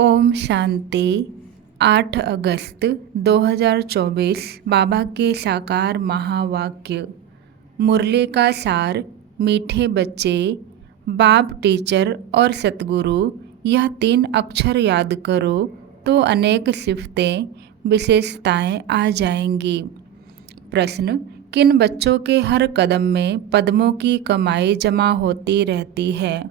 ओम शांति। 8 अगस्त 2024 बाबा के साकार महावाक्य। मुरली का सार। मीठे बच्चे, बाप, टीचर और सतगुरु, यह 3 अक्षर याद करो तो अनेक सिफतें, विशेषताएं आ जाएंगी। प्रश्न: किन बच्चों के हर कदम में पद्मों की कमाई जमा होती रहती है?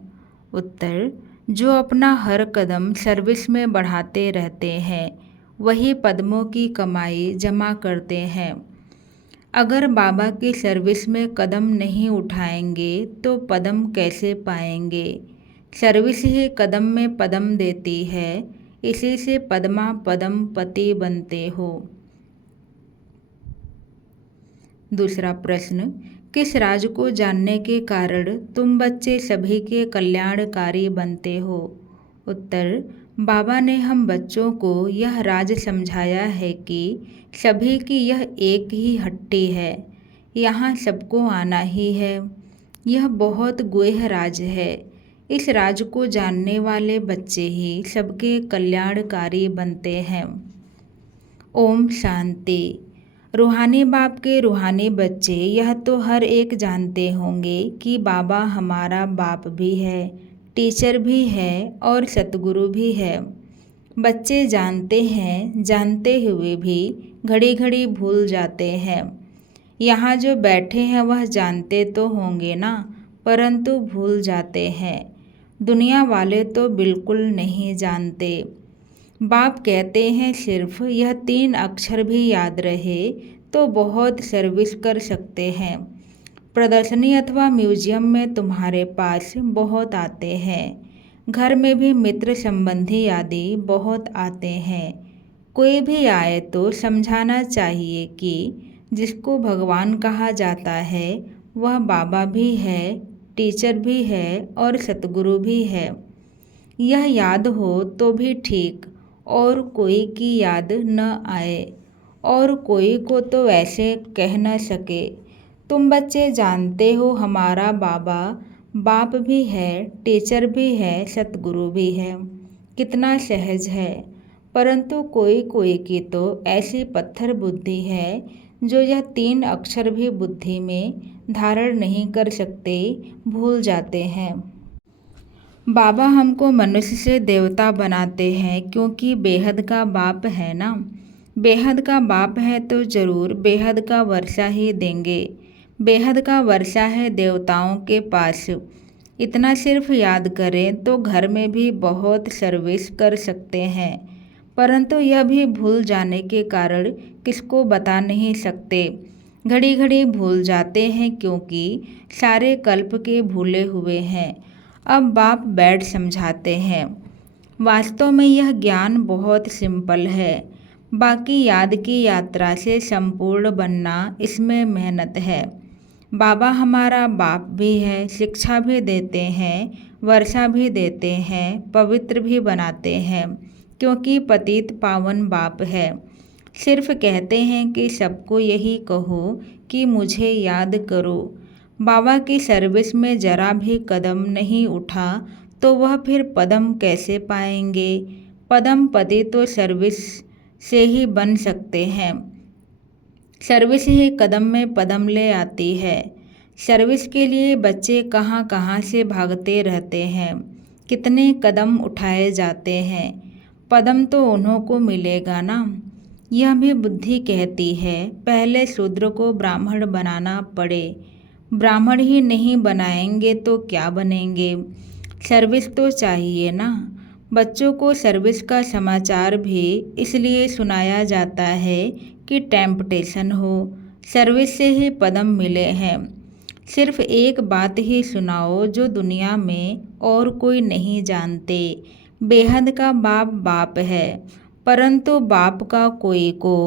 उत्तर: जो अपना हर कदम सर्विस में बढ़ाते रहते हैं वही पद्मों की कमाई जमा करते हैं। अगर बाबा की सर्विस में कदम नहीं उठाएंगे तो पद्म कैसे पाएंगे? सर्विस ही कदम में पद्म देती है, इसी से पद्मा पद्म पति बनते हो। दूसरा प्रश्न: किस राज को जानने के कारण तुम बच्चे सभी के कल्याणकारी बनते हो? उत्तर: बाबा ने हम बच्चों को यह राज समझाया है कि सभी की यह एक ही हट्टी है, यहाँ सबको आना ही है। यह बहुत गुह्य राज है। इस राज को जानने वाले बच्चे ही सबके कल्याणकारी बनते हैं। ओम शांति। रूहानी बाप के रूहानी बच्चे यह तो हर एक जानते होंगे कि बाबा हमारा बाप भी है, टीचर भी है और सतगुरु भी है। बच्चे जानते हैं, जानते हुए भी घड़ी घड़ी भूल जाते हैं। यहाँ जो बैठे हैं वह जानते तो होंगे ना, परंतु भूल जाते हैं। दुनिया वाले तो बिल्कुल नहीं जानते। बाप कहते हैं सिर्फ यह 3 अक्षर भी याद रहे तो बहुत सर्विस कर सकते हैं। प्रदर्शनी अथवा म्यूजियम में तुम्हारे पास बहुत आते हैं, घर में भी मित्र संबंधी आदि बहुत आते हैं। कोई भी आए तो समझाना चाहिए कि जिसको भगवान कहा जाता है वह बाबा भी है, टीचर भी है और सतगुरु भी है। यह याद हो तो भी ठीक, और कोई की याद न आए और कोई को तो ऐसे कह न सके। तुम बच्चे जानते हो हमारा बाबा बाप भी है, टीचर भी है, सतगुरु भी है। कितना सहज है। परंतु कोई कोई की तो ऐसी पत्थर बुद्धि है जो यह 3 अक्षर भी बुद्धि में धारण नहीं कर सकते, भूल जाते हैं। बाबा हमको मनुष्य से देवता बनाते हैं क्योंकि बेहद का बाप है ना। बेहद का बाप है तो जरूर बेहद का वर्षा ही देंगे। बेहद का वर्षा है देवताओं के पास। इतना सिर्फ याद करें तो घर में भी बहुत सर्विस कर सकते हैं, परंतु यह भी भूल जाने के कारण किसको बता नहीं सकते। घड़ी घड़ी भूल जाते हैं क्योंकि सारे कल्प के भूले हुए हैं। अब बाप बैठ समझाते हैं। वास्तव में यह ज्ञान बहुत सिंपल है, बाकी याद की यात्रा से संपूर्ण बनना इसमें मेहनत है। बाबा हमारा बाप भी है, शिक्षा भी देते हैं, वर्षा भी देते हैं, पवित्र भी बनाते हैं क्योंकि पतित पावन बाप है। सिर्फ कहते हैं कि सबको यही कहो कि मुझे याद करो। बाबा की सर्विस में जरा भी कदम नहीं उठा तो वह फिर पद्म कैसे पाएंगे? पद्म पति तो सर्विस से ही बन सकते हैं। सर्विस ही कदम में पद्म ले आती है। सर्विस के लिए बच्चे कहाँ कहाँ से भागते रहते हैं, कितने कदम उठाए जाते हैं। पद्म तो उन्हों को मिलेगा ना। यह भी बुद्धि कहती है पहले शूद्र को ब्राह्मण बनाना पड़े। ब्राह्मण ही नहीं बनाएंगे तो क्या बनेंगे? सर्विस तो चाहिए ना। बच्चों को सर्विस का समाचार भी इसलिए सुनाया जाता है कि टेम्पटेशन हो। सर्विस से ही पद्म मिले हैं। सिर्फ एक बात ही सुनाओ जो दुनिया में और कोई नहीं जानते। बेहद का बाप बाप है, परंतु बाप का कोई को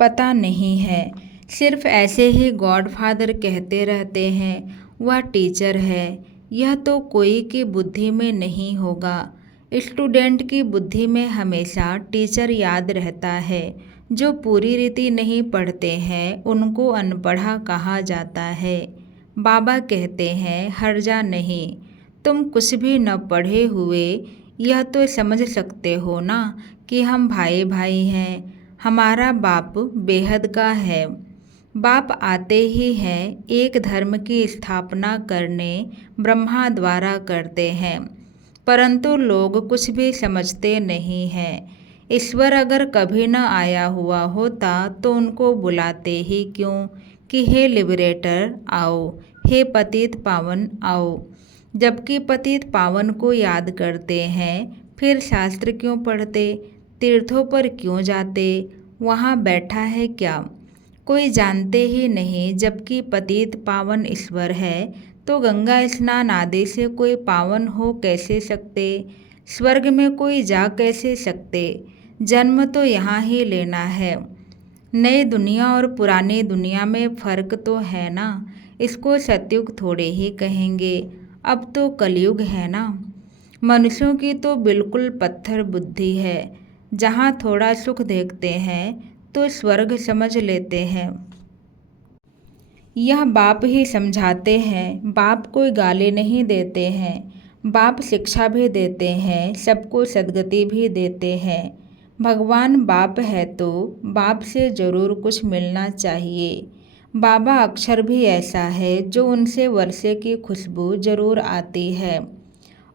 पता नहीं है। सिर्फ ऐसे ही गॉडफादर कहते रहते हैं, वह टीचर है। यह तो कोई की बुद्धि में नहीं होगा। स्टूडेंट की बुद्धि में हमेशा टीचर याद रहता है। जो पूरी रीति नहीं पढ़ते हैं उनको अनपढ़ा कहा जाता है। बाबा कहते हैं हर्जा नहीं, तुम कुछ भी न पढ़े हुए यह तो समझ सकते हो ना कि हम भाई भाई हैं। हमारा बाप बेहद का है। बाप आते ही हैं एक धर्म की स्थापना करने ब्रह्मा द्वारा करते हैं, परंतु लोग कुछ भी समझते नहीं हैं। ईश्वर अगर कभी न आया हुआ होता तो उनको बुलाते ही क्यों कि हे लिबरेटर आओ, हे पतित पावन आओ। जबकि पतित पावन को याद करते हैं फिर शास्त्र क्यों पढ़ते, तीर्थों पर क्यों जाते, वहाँ बैठा है क्या, कोई जानते ही नहीं। जबकि पतित पावन ईश्वर है तो गंगा स्नान आदि से कोई पावन हो कैसे सकते, स्वर्ग में कोई जा कैसे सकते। जन्म तो यहाँ ही लेना है। नई दुनिया और पुरानी दुनिया में फर्क तो है ना, इसको सतयुग थोड़े ही कहेंगे, अब तो कलयुग है ना। मनुष्यों की तो बिल्कुल पत्थर बुद्धि है, जहाँ थोड़ा सुख देखते हैं तो स्वर्ग समझ लेते हैं। यह बाप ही समझाते हैं, बाप कोई गाली नहीं देते हैं, बाप शिक्षा भी देते हैं, सबको सद्गति भी देते हैं। भगवान बाप है तो बाप से ज़रूर कुछ मिलना चाहिए। बाबा अक्षर भी ऐसा है जो उनसे वर्षे की खुशबू जरूर आती है।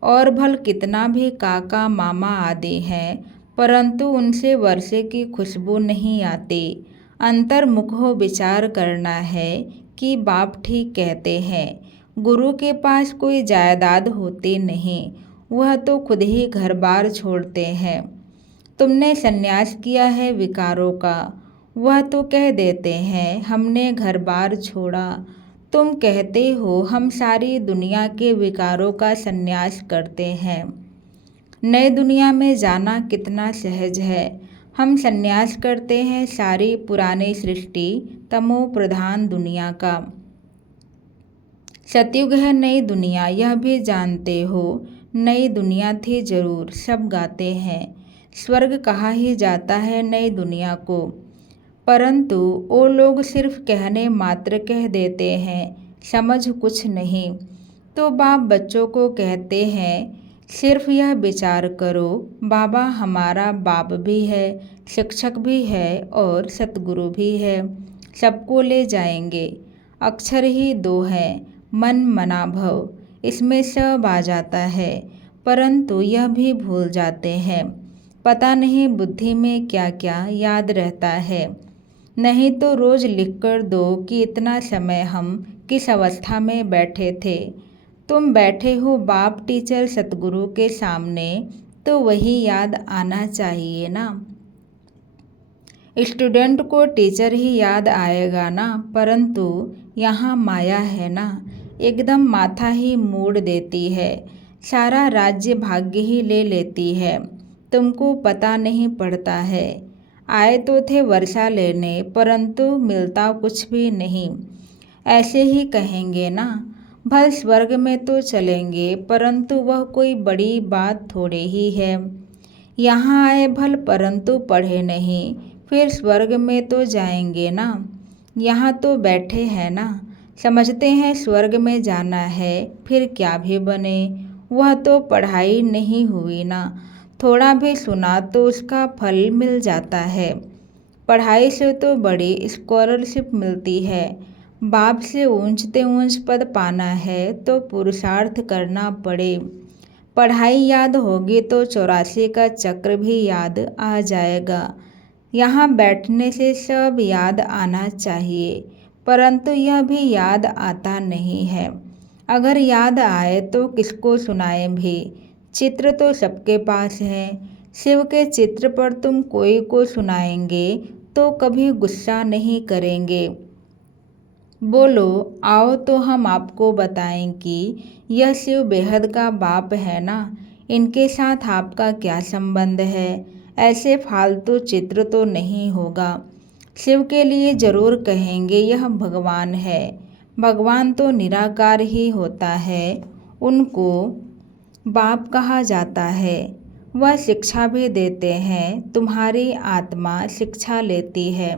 और भल कितना भी काका मामा आदि हैं, परंतु उनसे वर्षे की खुशबू नहीं आती। अंतर्मुख हो विचार करना है कि बाप ठीक कहते हैं। गुरु के पास कोई जायदाद होती नहीं, वह तो खुद ही घर बार छोड़ते हैं। तुमने संन्यास किया है विकारों का, वह तो कह देते हैं हमने घर बार छोड़ा। तुम कहते हो हम सारी दुनिया के विकारों का संन्यास करते हैं। नई दुनिया में जाना कितना सहज है। हम संन्यास करते हैं सारी पुरानी सृष्टि तमो प्रधान दुनिया का। सतयुग है नई दुनिया यह भी जानते हो, नई दुनिया थी जरूर सब गाते हैं। स्वर्ग कहा ही जाता है नई दुनिया को, परंतु वो लोग सिर्फ कहने मात्र कह देते हैं, समझ कुछ नहीं। तो बाप बच्चों को कहते हैं सिर्फ यह विचार करो, बाबा हमारा बाप भी है, शिक्षक भी है और सतगुरु भी है, सबको ले जाएंगे। अक्षर ही दो हैं, मन मना भव, इसमें सब आ जाता है, परंतु यह भी भूल जाते हैं। पता नहीं बुद्धि में क्या क्या याद रहता है। नहीं तो रोज़ लिख कर दो कि इतना समय हम किस अवस्था में बैठे थे। तुम बैठे हो बाप टीचर सतगुरु के सामने, तो वही याद आना चाहिए ना। स्टूडेंट को टीचर ही याद आएगा ना, परंतु यहाँ माया है ना, एकदम माथा ही मोड़ देती है, सारा राज्य भाग्य ही ले लेती है। तुमको पता नहीं पड़ता है। आए तो थे वर्षा लेने, परंतु मिलता कुछ भी नहीं। ऐसे ही कहेंगे ना, भल स्वर्ग में तो चलेंगे, परंतु वह कोई बड़ी बात थोड़े ही है। यहाँ आए भल परंतु पढ़े नहीं, फिर स्वर्ग में तो जाएंगे ना। यहाँ तो बैठे हैं ना, समझते हैं स्वर्ग में जाना है, फिर क्या भी बने, वह तो पढ़ाई नहीं हुई ना। थोड़ा भी सुना तो उसका फल मिल जाता है। पढ़ाई से तो बड़ी स्कॉलरशिप मिलती है। बाप से ऊंचते ऊंच पद पाना है तो पुरुषार्थ करना पड़े। पढ़ाई याद होगी तो 84 का चक्र भी याद आ जाएगा। यहाँ बैठने से सब याद आना चाहिए, परंतु यह भी याद आता नहीं है। अगर याद आए तो किसको सुनाएं भी, चित्र तो सबके पास है। शिव के चित्र पर तुम कोई को सुनाएंगे तो कभी गुस्सा नहीं करेंगे। बोलो आओ तो हम आपको बताएं कि यह शिव बेहद का बाप है ना, इनके साथ आपका क्या संबंध है। ऐसे फालतू चित्र तो नहीं होगा। शिव के लिए जरूर कहेंगे यह भगवान है। भगवान तो निराकार ही होता है, उनको बाप कहा जाता है। वह शिक्षा भी देते हैं, तुम्हारी आत्मा शिक्षा लेती है।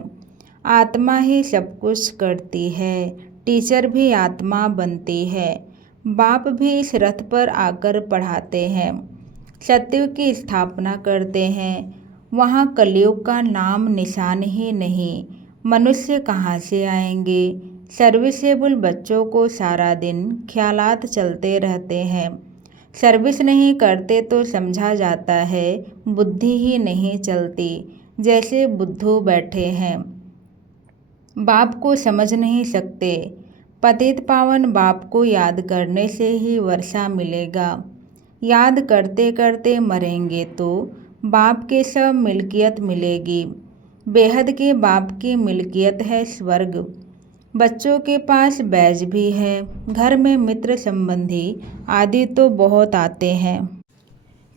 आत्मा ही सब कुछ करती है, टीचर भी आत्मा बनती है। बाप भी इस रथ पर आकर पढ़ाते हैं। सत्य की स्थापना करते हैं, वहाँ कलयुग का नाम निशान ही नहीं। मनुष्य कहाँ से आएंगे। सर्विसेबल बच्चों को सारा दिन ख्यालात चलते रहते हैं। सर्विस नहीं करते तो समझा जाता है बुद्धि ही नहीं चलती, जैसे बुद्धू बैठे हैं, बाप को समझ नहीं सकते। पतित पावन बाप को याद करने से ही वर्षा मिलेगा। याद करते करते मरेंगे तो बाप के सब मिल्कियत मिलेगी। बेहद के बाप की मिल्कियत है स्वर्ग। बच्चों के पास बैज भी है। घर में मित्र संबंधी आदि तो बहुत आते हैं।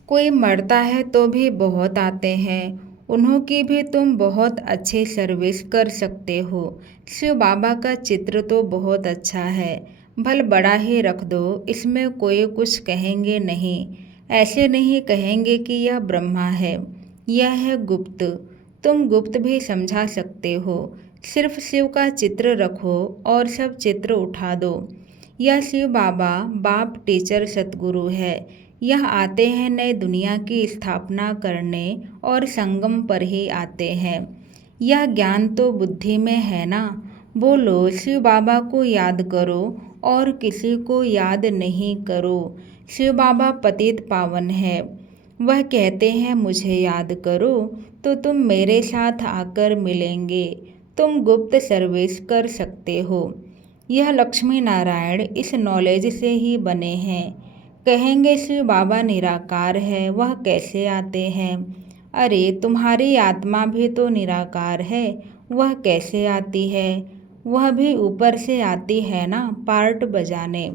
कोई मरता है तो भी बहुत आते हैं। उन्हों की भी तुम बहुत अच्छी सर्विस कर सकते हो। शिव बाबा का चित्र तो बहुत अच्छा है, भल बड़ा ही रख दो, इसमें कोई कुछ कहेंगे नहीं। ऐसे नहीं कहेंगे कि यह ब्रह्मा है, यह है गुप्त। तुम गुप्त भी समझा सकते हो। सिर्फ शिव का चित्र रखो और सब चित्र उठा दो। यह शिव बाबा बाप टीचर सतगुरु है। यह आते हैं नए दुनिया की स्थापना करने और संगम पर ही आते हैं। यह ज्ञान तो बुद्धि में है ना। बोलो शिव बाबा को याद करो और किसी को याद नहीं करो। शिव बाबा पतित पावन है। वह कहते हैं मुझे याद करो तो तुम मेरे साथ आकर मिलेंगे। तुम गुप्त सर्विस कर सकते हो। यह लक्ष्मी नारायण इस नॉलेज से ही बने हैं। कहेंगे शिव बाबा निराकार है, वह कैसे आते हैं। अरे तुम्हारी आत्मा भी तो निराकार है, वह कैसे आती है। वह भी ऊपर से आती है ना, पार्ट बजाने।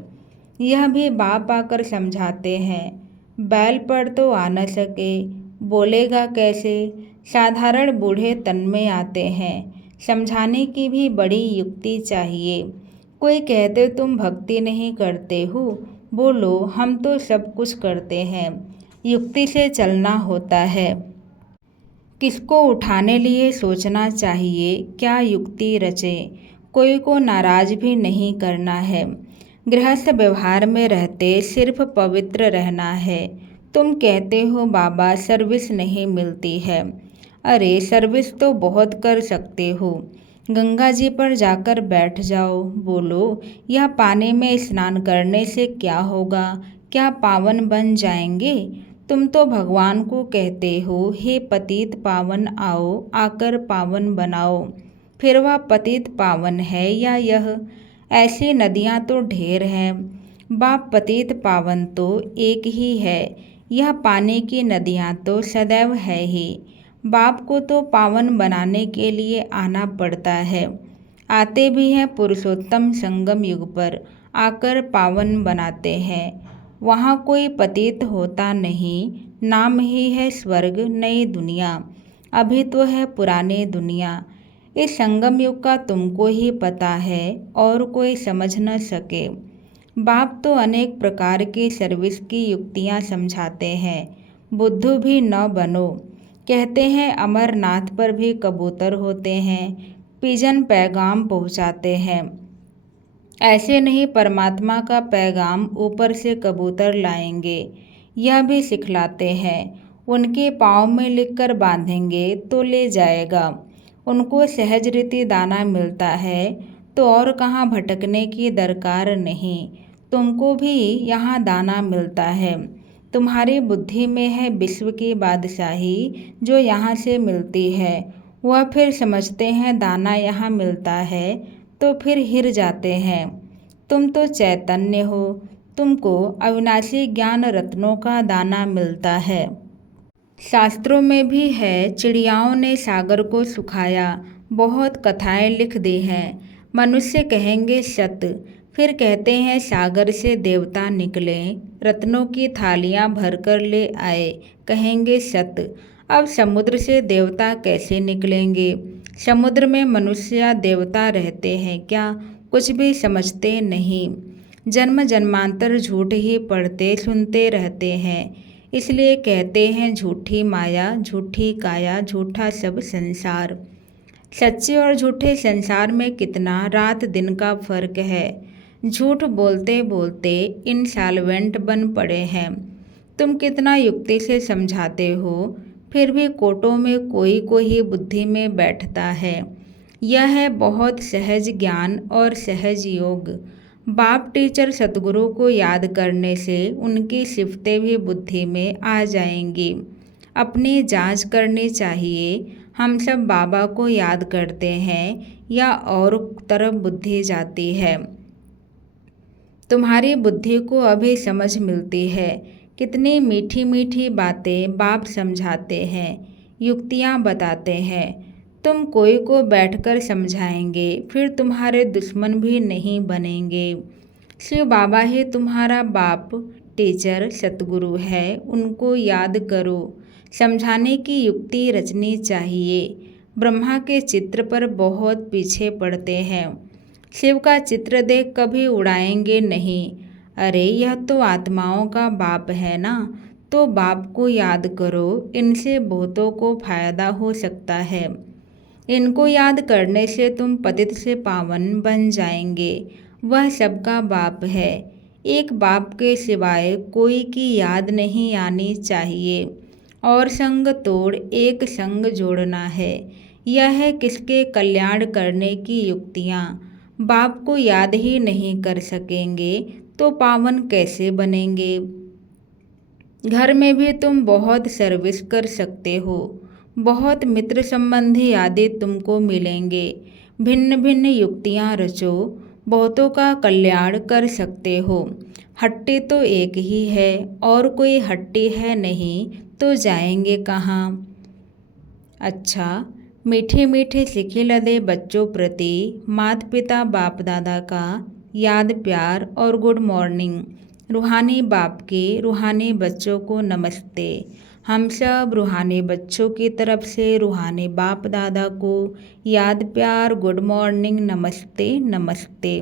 यह भी बाप आकर समझाते हैं। बैल पर तो आ न सके, बोलेगा कैसे। साधारण बूढ़े तन में आते हैं। समझाने की भी बड़ी युक्ति चाहिए। कोई कहते तुम भक्ति नहीं करते हो। बोलो हम तो सब कुछ करते हैं। युक्ति से चलना होता है। किसको उठाने लिए सोचना चाहिए, क्या युक्ति रचे। कोई को नाराज भी नहीं करना है। गृहस्थ व्यवहार में रहते सिर्फ पवित्र रहना है। तुम कहते हो बाबा सर्विस नहीं मिलती है। अरे सर्विस तो बहुत कर सकते हो। गंगा जी पर जाकर बैठ जाओ। बोलो यह पानी में स्नान करने से क्या होगा, क्या पावन बन जाएंगे। तुम तो भगवान को कहते हो हे पतित पावन आओ, आकर पावन बनाओ। फिर वह पतित पावन है या यह। ऐसी नदियाँ तो ढेर हैं। बाप पतित पावन तो एक ही है। यह पानी की नदियाँ तो सदैव है ही। बाप को तो पावन बनाने के लिए आना पड़ता है। आते भी हैं पुरुषोत्तम संगम युग पर, आकर पावन बनाते हैं। वहाँ कोई पतित होता नहीं। नाम ही है स्वर्ग नई दुनिया। अभी तो है पुरानी दुनिया। इस संगम युग का तुमको ही पता है और कोई समझ न सके। बाप तो अनेक प्रकार की सर्विस की युक्तियाँ समझाते हैं। बुद्धू भी न बनो। कहते हैं अमरनाथ पर भी कबूतर होते हैं, पिजन पैगाम पहुँचाते हैं। ऐसे नहीं परमात्मा का पैगाम ऊपर से कबूतर लाएंगे। यह भी सिखलाते हैं। उनके पाँव में लिखकर बांधेंगे तो ले जाएगा। उनको सहज रीति दाना मिलता है तो और कहाँ भटकने की दरकार नहीं। तुमको भी यहाँ दाना मिलता है। तुम्हारी बुद्धि में है विश्व की बादशाही जो यहाँ से मिलती है। वह फिर समझते हैं दाना यहाँ मिलता है तो फिर हिर जाते हैं। तुम तो चैतन्य हो। तुमको अविनाशी ज्ञान रत्नों का दाना मिलता है। शास्त्रों में भी है चिड़ियाओं ने सागर को सुखाया। बहुत कथाएं लिख दी हैं। मनुष्य कहेंगे सत्य। फिर कहते हैं सागर से देवता निकले, रत्नों की थालियां भरकर ले आए। कहेंगे सत्य। अब समुद्र से देवता कैसे निकलेंगे। समुद्र में मनुष्य या देवता रहते हैं क्या, कुछ भी समझते नहीं। जन्म जन्मांतर झूठ ही पढ़ते सुनते रहते हैं। इसलिए कहते हैं झूठी माया, झूठी काया, झूठा सब संसार। सच्चे और झूठे संसार में कितना रात दिन का फर्क है। झूठ बोलते बोलते इंसॉल्वेंट बन पड़े हैं। तुम कितना युक्ति से समझाते हो, फिर भी कोटों में कोई ही बुद्धि में बैठता है। यह है बहुत सहज ज्ञान और सहज योग। बाप टीचर सतगुरु को याद करने से उनकी सिफतें भी बुद्धि में आ जाएंगी। अपनी जांच करनी चाहिए, हम सब बाबा को याद करते हैं या और तरफ बुद्धि जाती है। तुम्हारी बुद्धि को अभी समझ मिलती है। कितनी मीठी मीठी बातें बाप समझाते हैं, युक्तियाँ बताते हैं। तुम कोई को बैठकर समझाएंगे, फिर तुम्हारे दुश्मन भी नहीं बनेंगे। शिव बाबा ही तुम्हारा बाप टीचर सतगुरु है, उनको याद करो। समझाने की युक्ति रचनी चाहिए। ब्रह्मा के चित्र पर बहुत पीछे पड़ते हैं। शिव का चित्र देख कभी उड़ाएंगे नहीं। अरे यह तो आत्माओं का बाप है ना, तो बाप को याद करो। इनसे बहुतों को फायदा हो सकता है। इनको याद करने से तुम पतित से पावन बन जाएंगे। वह सबका बाप है। एक बाप के सिवाय कोई की याद नहीं आनी चाहिए। और संग तोड़ एक संग जोड़ना है। यह है किसके कल्याण करने की युक्तियाँ। बाप को याद ही नहीं कर सकेंगे तो पावन कैसे बनेंगे। घर में भी तुम बहुत सर्विस कर सकते हो। बहुत मित्र संबंधी आदि तुमको मिलेंगे। भिन्न भिन्न युक्तियाँ रचो, बहुतों का कल्याण कर सकते हो। हट्टी तो एक ही है, और कोई हट्टी है नहीं तो जाएंगे कहाँ। अच्छा, मीठे मीठे सिखे लदे बच्चों प्रति माता पिता बाप दादा का याद प्यार और गुड मॉर्निंग। रूहानी बाप के रूहानी बच्चों को नमस्ते। हम सब रूहानी बच्चों की तरफ से रूहानी बाप दादा को याद प्यार गुड मॉर्निंग नमस्ते नमस्ते।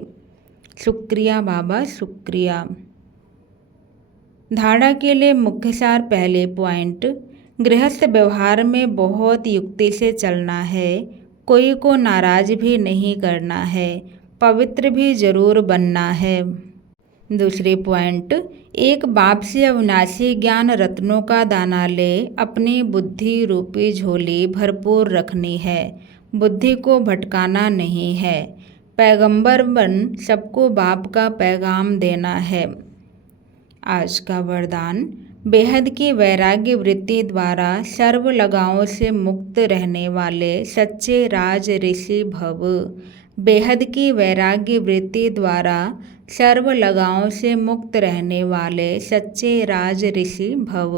शुक्रिया बाबा, शुक्रिया। धारणा के लिए मुख्य सार। पहले पॉइंट, गृहस्थ व्यवहार में बहुत युक्ति से चलना है। कोई को नाराज भी नहीं करना है। पवित्र भी जरूर बनना है। दूसरे पॉइंट, एक बाप से अविनाशी ज्ञान रत्नों का दाना ले अपनी बुद्धि रूपी झोली भरपूर रखनी है। बुद्धि को भटकाना नहीं है। पैगंबर बन सबको बाप का पैगाम देना है। आज का वरदान, बेहद की वैराग्य वृत्ति द्वारा सर्व लगावों से मुक्त रहने वाले सच्चे राज ऋषि भव। बेहद की वैराग्य वृत्ति द्वारा सर्व लगावों से मुक्त रहने वाले सच्चे राज ऋषि भव।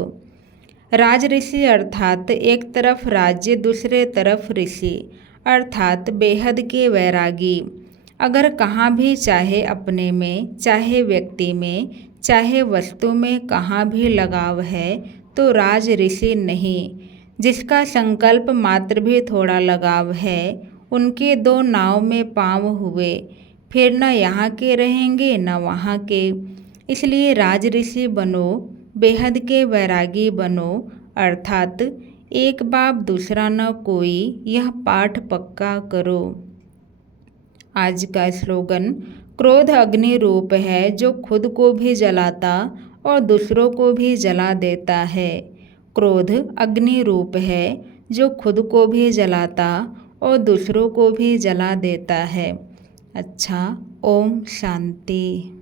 राज ऋषि अर्थात एक तरफ राज्य, दूसरे तरफ ऋषि अर्थात बेहद के वैरागी। अगर कहाँ भी, चाहे अपने में, चाहे व्यक्ति में, चाहे वस्तु में, कहाँ भी लगाव है तो राज ऋषि नहीं। जिसका संकल्प मात्र भी थोड़ा लगाव है, उनके दो नाव में पाँव हुए, फिर न यहाँ के रहेंगे न वहाँ के। इसलिए राज ऋषि बनो, बेहद के वैरागी बनो, अर्थात एक बाप दूसरा न कोई, यह पाठ पक्का करो। आज का स्लोगन, क्रोध अग्नि रूप है जो खुद को भी जलाता और दूसरों को भी जला देता है। क्रोध अग्नि रूप है जो खुद को भी जलाता और दूसरों को भी जला देता है। अच्छा, ओम शांति।